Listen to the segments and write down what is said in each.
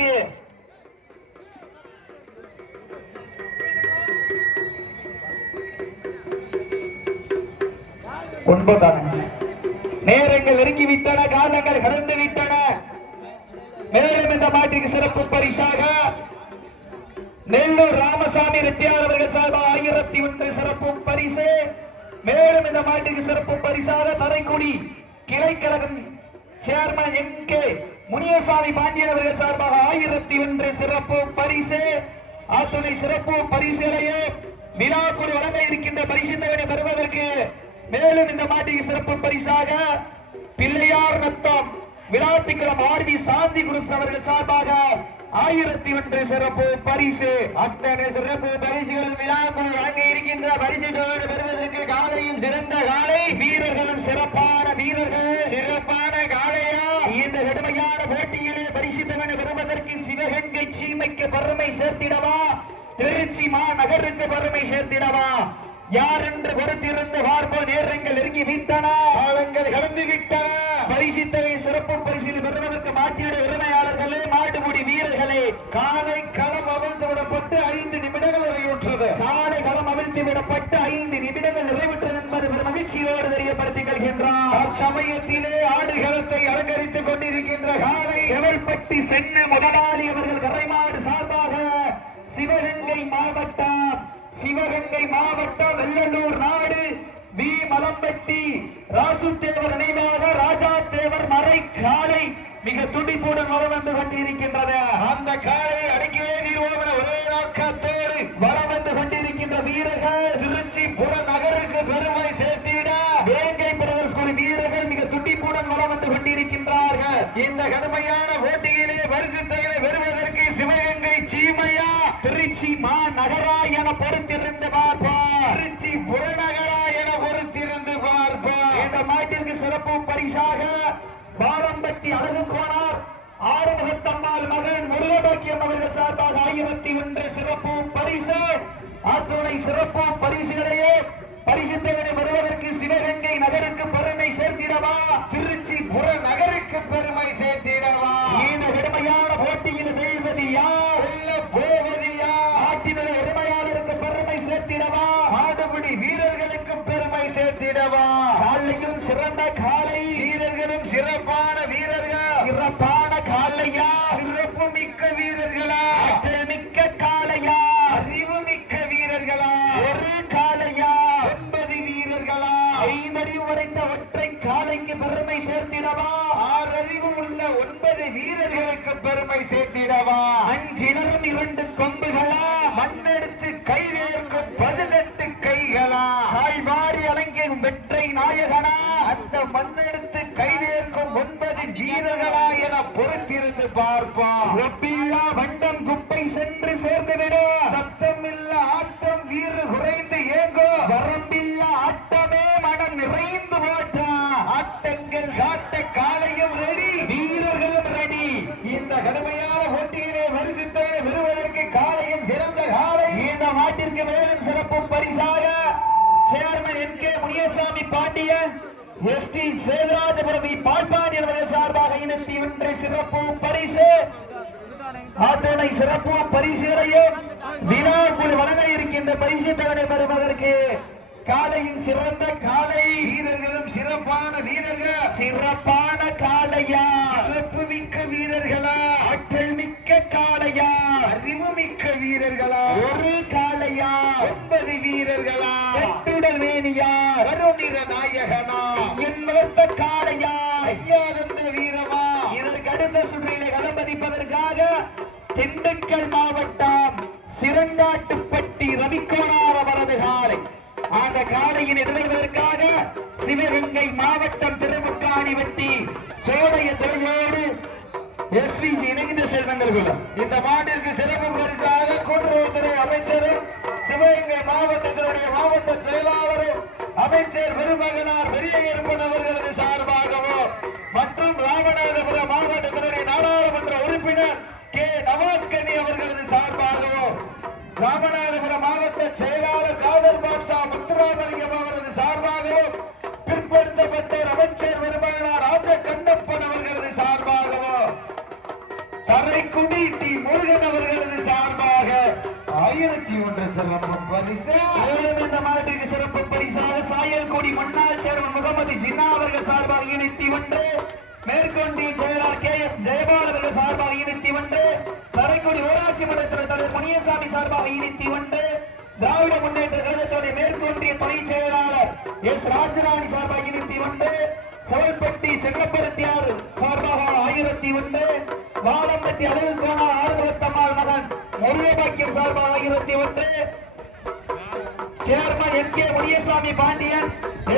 வருவதற்கு நேரங்கள் நெருங்கிவிட்டன, காலங்கள் கடந்து விட்டன. மேலும் இந்த மாட்டிற்கு சிறப்பு பரிசாக நெல்லூர் ராமசாமி ரெட்டியார் அவர்கள் சார்பாக 1001 சிறப்பு பரிசு. மேலும் இந்த மாட்டிற்கு சிறப்பு பரிசாக தரைக்குடி கிளைக்கழகம் சேர்மன் NK முனியசாமி பாண்டியன் அவர்கள் சார்பாக 1001 சிறப்பு பரிசு. அத்துணை சிறப்பு பரிசுகளையே விழாக்குழு வழங்க இருக்கின்ற பரிசுத்தவனை பெறுவதற்கு மேலும் இந்த மாட்டிற்கு சிறப்பு பரிசாக பிள்ளையார் நத்தம் விளாத்திக்குளம் RV சாந்தி குரூப்ஸ் அவர்கள் சார்பாக 1001 சிறப்பு பரிசு. அத்தனை சிறப்பு பரிசுகள் விழாக்குழு வழங்க இருக்கின்ற பரிசுகளோடு பெறுவதற்கு காலையும் சிறந்த காலை வீரர்களும் சிறப்பான வீரர்கள் சிறப்பான காலையா இந்த கடுமையான போட்டியிலே பரிசுத்தவனை பெறுவதற்கு சிவகங்கை சீமைக்கு பெருமை சேர்த்திடவா, திருச்சி மாநகருக்கு பெருமை சேர்த்திடவா, யார் என்று பொறுத்திருந்து பார்ப்போம். நேரங்கள் நெருங்கி விட்டன, காலங்கள் கடந்து விட்டன. பரிசுத்தவை சிறப்பு பரிசில் பெறுவதற்கு மாட்டியோட உரிமையாளர்களே, மாடுமுடி வீரர்களே, காலை களம் அவிழ்த்து விடப்பட்டு 5 நிமிடங்கள் நிறைவுற்றது. காலை களம் அவிழ்த்து விடப்பட்டு 5 நிமிடங்கள் நிறைவுற்றது என்பது மகிழ்ச்சியோடு தெரியப்படுத்திக் கொள்கின்றார். சமயத்திலே ஆடுகளத்தை அலங்கரித்துக் கொண்டிருக்கின்ற காலை எவல்பட்டி சென்ன முதலாளி அவர்கள் கரைமாடு சார்பாக சிவகங்கை மாவட்டம் வெள்ளலூர் நாடு வி மலம்பட்டி ராசுதேவர் நினைவாக ராஜா தேவர் மறை காலை மிக துடிப்புடன் வளம் வந்து கொண்டிருக்கின்றது. அந்த காலை அடக்கியே தீர்வோம் என ஒரே நோக்கத்தோடு வளம் வந்து கொண்டிருக்கின்ற வீரர்கள் திருச்சி புறநகருக்கு பெருமை சேர்த்திட வேங்கை பிரதர்ஸ் குழு வீரர்கள் மிக துடிப்புடன் வளம் வந்து கொண்டிருக்கின்றார்கள். இந்த கடுமையான போட்டியிலே பரிசுத்தங்களை பெறுவதற்கு சிவகங்கை சீமையா, திருச்சி மாநகரா என பொறுத்திருந்து பார்ப்போம், திருச்சி புறநகரா என பொறுத்திருந்து பார்ப்போம். இந்த மாட்டிற்கு சிறப்பு பரிசாக பாரம்பட்டி அழகு கோனார் ஆறுமுகத்தம்மாள் மகன் முருகபாக்கியம் அவர்கள் சார்பாக 1001 சிறப்பு பரிசு. அத்துணை சிறப்பு பரிசுகளையே பரிசுத்தவனை வருவதற்கு சிவகங்கை நகருக்கு பெருமை சேர்த்திடவா, திருச்சி புறநகருக்கு பெருமை சேர்த்திடவா. இந்த கடுமையான போட்டியில் வெல்வது யார், போவது யார், நாட்டினுடைய உரிமையாளருக்கு பெருமை சேர்த்திடவா, ஆடுபடி வீரர்களுக்கு பெருமை சேர்த்திடவா. காலையும் சிறந்த காலை வீரர்களும் சிறப்பான வீரர்கள், சிறப்பான காலையா, சிறப்பு மிக்க வீரர்களா, ஆற்றல் மிக்க காலையா, அறிவு மிக்க வீரர்களா, ஒரு காலையா, 9 வீரர்களா, 5 அறிவு உடைத்த ஒற்றை காலைக்கு பெருமை சேர்த்திடவா, 6 அறிவு உள்ள 9 வீரர்களுக்கு பெருமை சேர்த்திடவா. அங்கிலரும் 2 கொம்புகளா, மண்ணெடுத்து கைதேர்க்கும் 18 கைகளா, ஆழ்வாரி அலங்கின் வெற்றை நாயகனா, அந்த மண்ணெடுத்து கைதேர்க்கும் 9 வீரர்களா என பொறுத்திருந்து பார்ப்போம். ஒப்பில்லா வண்டம் குப்பை சென்று சேர்ந்துவிடு, சத்தமில்ல ஆட்டம் வீறு குறைந்து ஏங்கோ, வரம்பில்ல ஆட்டமே மனம் நிறைந்து போட்டா, ஆட்டங்கள் காட்ட காலையும் ரெடி, வீரர்களும் ரெடி. இந்த கடுமையான போட்டியிலே பரிசுத்தவனை பெறுவதற்கு காலையும் சிறந்த காலை. இந்த மாட்டிற்கு மேலும் சிறப்பு பரிசாக chairman NK Muniyasamy Pandian ST Sethurajapuram Palpandian அவர்கள் சார்பாக 1001 சிறப்பு பரிசு. அத்துணை சிறப்பு பரிசுகளையும் விழாக்குழு வழங்க இருக்கின்ற பரிசு தவணை பெறுவதற்கு காலையின் சிறந்த காலை வீரர்களும் சிறப்பான வீரர்கள், சிறப்பான காளையா, சிறப்பு மிக்க வீரர்களா, ஆற்றல் மிக்க காளையா, அறிவு மிக்க வீரர்களா, ஒரு காளையா, 9 வீரர்களா, கட்டுடல் வேணியா, கருணிர நாயகனா, என் வளர்த்த காளையா, ஐயானந்த வீரமா. இதற்கு அடுத்த சுற்றிலே களமதிப்பதற்காக திண்டுக்கல் மாவட்டம் சிறங்காட்டுப்பட்டி ரவிக்கோணார் அவரது காலை. அந்த காலையின் எதிர்வதற்காக சிவகங்கை மாவட்டம் திருமுக்காணிவட்டி சோழைய துறையோடு SVG இணைந்த செல்வங்கள் குலம். இந்த மாட்டிற்கு சிறப்பு பரிசாக கூட்டுறவுத்துறை அமைச்சரும் சிவகங்கை மாவட்டத்தினுடைய மாவட்ட செயலாளரும் அமைச்சர் பெருமகனார் பெரிய ஏற்பன் அவர்களது சார்பாகவும் மற்றும் ராமநாதபுரம் மாவட்டத்தினுடைய நாடாளுமன்ற உறுப்பினர் K நவாஸ்கனி அவர்களது சார்பாகவும் ராமநாதபுரம் மாவட்ட செயலாளர் காதர் பாட்ஷா முத்துராமலிங்கம் அவரது சார்பாகவும் பிற்படுத்தப்பட்டோர் அமைச்சர் பெருமகனார் ராஜ கண்ணப்பன் அவர்களது சார்பாகவும் தரைக்குடி தம்பி டி முருகன் அவர்களது சார்பாக 1001 சிறப்பு பரிசு. மேலும் இந்த மாட்டிற்கு சிறப்பு பரிசாக சாயல்குடி முன்னாள் சேர்மன் முகமது ஜின்னா அவர்கள் சார்பாக 201, மேற்கொண்டி செயலாளர் KS ஜெயபால் அவர்கள் சார்பாக 201, தரைக்குடி ஊராட்சி மன்ற தலைவர் முனியசாமி சார்பாக 201, திராவிட முன்னேற்ற கழகத்துடைய மேற்கொண்டிய துணை செயலாளர் S ராஜராணி சார்பாக 201, சவல்பட்டி செங்கப்பருத்தியார் சார்பாக 1001, வாழம்பட்டி அழகுகோணா ஆறுமுகத்தம்மாள் மகன் முருகபாக்கியம் சார்பாக 1001, chairman MK Muniyasamy Pandian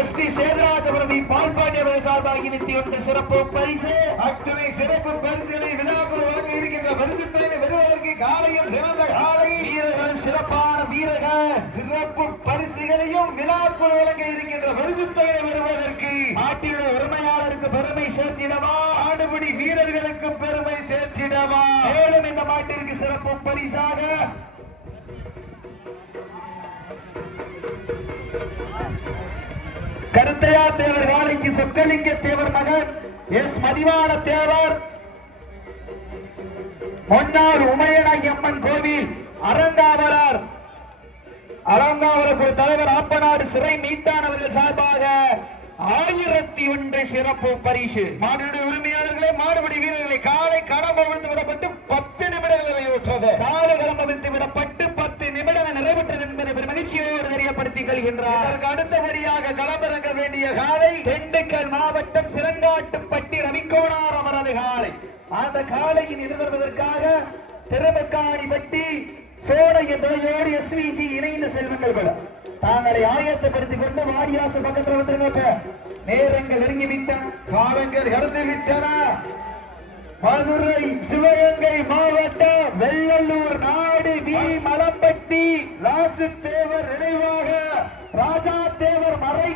ST Setharajapuram Palpandi அவர்கள் சார்பாக 201 சிறப்பு பரிசு. அத்துணை சிறப்பு பரிசுகளை விழாக்குழு வழங்க இருக்கின்ற பரிசுத்தனை பெறுவதற்கு காலையும் சிறந்த காலை வீரர்கள் சிறப்பான வீரர்கள் சிறப்பு பரிசுகளையும் விழாக்குழு வழங்க இருக்கின்ற பரிசுத்தனை பெறுவதற்கு நாட்டினுடைய உரிமையாளருக்கு பெருமை சேர்த்திடவா, ஆடுபடி வீரர்களுக்கு பெருமை சேர்த்திடவா. மேலும் இந்த மாட்டிற்கு சிறப்பு பரிசாக கருத்தையா தேவர் காலைக்கு சொக்கலிங்க தேவர் மகன் S மதிவான தேவர் முன்னாள் உமையனாயம்மன் கோவில் அலங்காவலர் தலைவர் ஆப்பநாடு சிறை மீட்டான் அவர்கள் சார்பாக 1001 சிறப்பு பரிசு. மாடுடைய உரிமையாளர்களே, மாடுபடி வீரர்களை காலை களம் அவிழ்த்து விடப்பட்டு 10 நிமிடங்கள் நிறைவுற்றது. காலை களம் அவிழ்த்து விடப்பட்டு 10 நிமிடங்கள் நிறைவுற்றது என்பதை மகிழ்ச்சியோடு தெரியப்படுத்திக் கொள்கின்றார். அதற்கு அடுத்தபடியாக களமிறங்க வேண்டிய காலை திண்டுக்கல் மாவட்டம் சிறங்காட்டுப்பட்டி ரவிக்கோணார் அவரது காலை. அந்த காலையின் எதிர்வருவதற்காக திருமக்காணிப்பட்டி சோழையின் துணையோடு SVG இணைந்த செல்வங்கள் பல தாங்களை ஆயத்தப்படுத்திக் கொண்டு வாடியாச பக்கத்தில் வந்து நேரங்கள் நெருங்கி விட்டன, காலங்கள் கடந்து விட்டன. மதுரை சிவகங்கை மாவட்டம் வெள்ளலூர் நாடு வி மலம்பட்டி ராசு தேவர் நினைவாக ராஜா தேவர் மறை